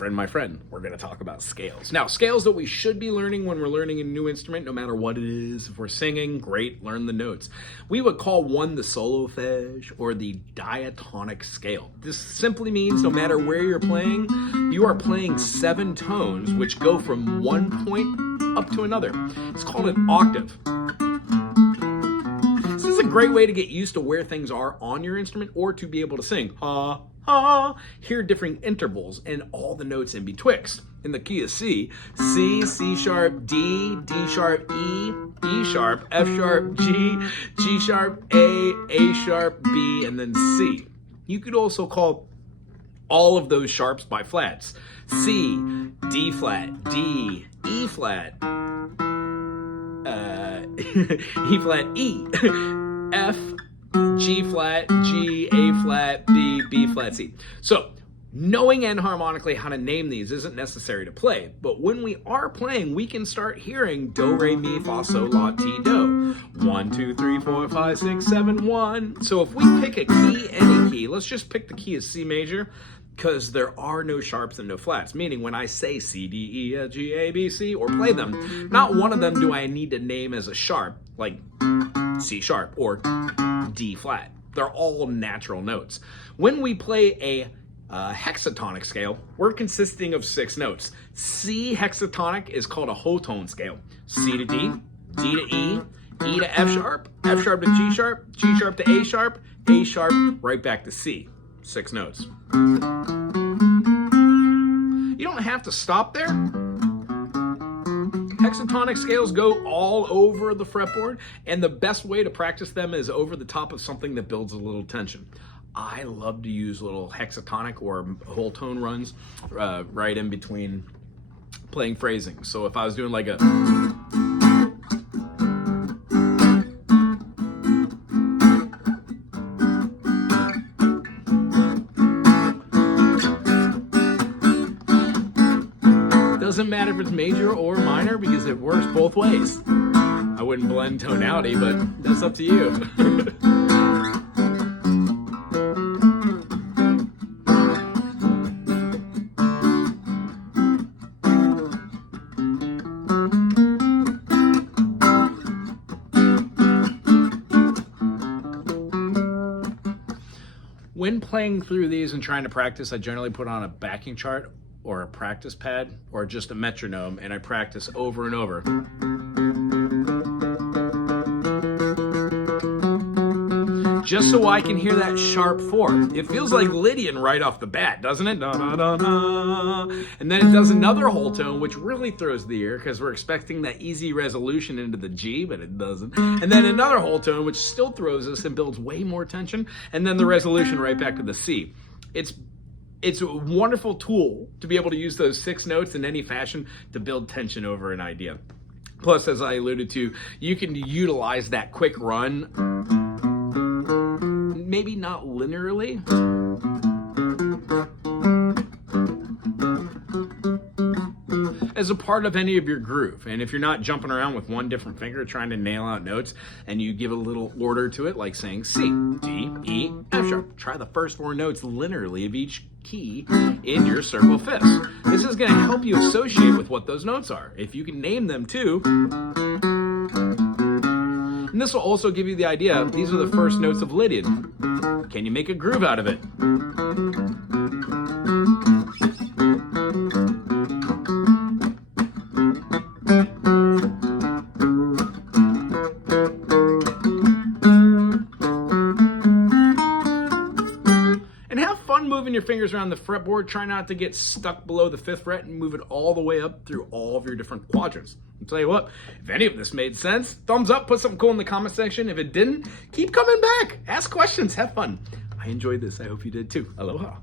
my friend, we're going to talk about scales. Now, scales that we should be learning when we're learning a new instrument, no matter what it is. If we're singing, great, learn the notes. We would call one the solfege or the diatonic scale. This simply means no matter where you're playing, you are playing 7 tones, which go from one point up to another. It's called an octave. This is a great way to get used to where things are on your instrument or to be able to sing ha, ha, hear differing intervals and all the notes in betwixt. In the key of C, C, C sharp, D, D sharp, E, E sharp, F sharp, G, G sharp, A sharp, B, and then C. You could also call all of those sharps by flats. C, D flat, D, E flat, E flat, E, F, G flat, G, A flat, B, B flat, C. So, knowing enharmonically how to name these isn't necessary to play, but when we are playing, we can start hearing do, re, mi, fa, sol, la, ti, do. 1, 2, 3, 4, 5, 6, 7, 1. So if we pick a key, any key, let's just pick the key of C major, because there are no sharps and no flats, meaning when I say C, D, E, F, G, A, B, C, or play them, not one of them do I need to name as a sharp, like C sharp or D flat. They're all natural notes. When we play a hexatonic scale, we're consisting of 6 notes. C hexatonic is called a whole tone scale. C to D, D to E, E to F sharp to G sharp to A sharp right back to C. 6 notes. You don't have to stop there. Hexatonic scales go all over the fretboard, and the best way to practice them is over the top of something that builds a little tension. I love to use little hexatonic or whole tone runs right in between playing phrasing. So if I was doing like a... Doesn't matter if it's major or minor because it works both ways. I wouldn't blend tonality, but that's up to you. When playing through these and trying to practice, I generally put on a backing chart or a practice pad or just a metronome, and I practice over and over. Just so I can hear that sharp 4. It feels like Lydian right off the bat, doesn't it? Da, da, da, da. And then it does another whole tone, which really throws the ear because we're expecting that easy resolution into the G, but it doesn't. And then another whole tone, which still throws us and builds way more tension. And then the resolution right back to the C. It's a wonderful tool to be able to use those 6 notes in any fashion to build tension over an idea. Plus, as I alluded to, you can utilize that quick run, maybe not linearly, as a part of any of your groove. And if you're not jumping around with one different finger trying to nail out notes, and you give a little order to it, like saying C, D, E, F sharp. Try the first 4 notes linearly of each key in your circle fifths. This is going to help you associate with what those notes are. If you can name them too. And this will also give you the idea, these are the first notes of Lydian. Can you make a groove out of it? Moving your fingers around the fretboard. Try not to get stuck below the 5th fret and move it all the way up through all of your different quadrants. I'll tell you what, if any of this made sense, thumbs up, put something cool in the comment section. If it didn't, keep coming back. Ask questions, have fun. I enjoyed this. I hope you did too. Aloha.